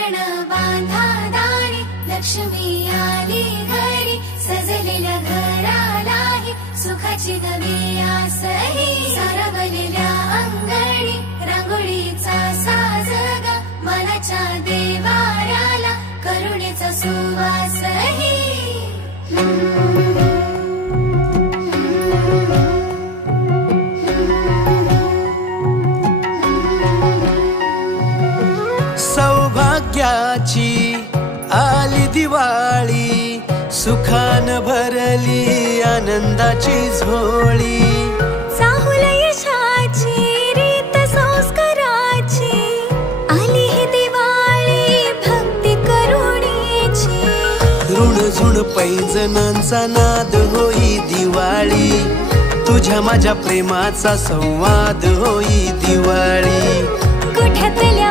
तोरण बांधा दारी, लक्ष्मी आली घरी, सजलेल्या घरालाही सुखाची नवी आसही. सारवलेल्या अंगणी रांगोळीचा साज ग, मनाच्या देवाऱ्याला करुणेचा सुवासही. सौभाग्याची आली दिवाळी, सुखान भरली आनंदाची झोळी. चाहुल यशाची रीत संस्काराची, आली ही दिवाळी भक्ती करुणेची. ऋणझुण पैंजणांचा नाद होई दिवाळी, तुझ्या माझ्या प्रेमाचा संवाद होई दिवाळी. गोठ्यातल्या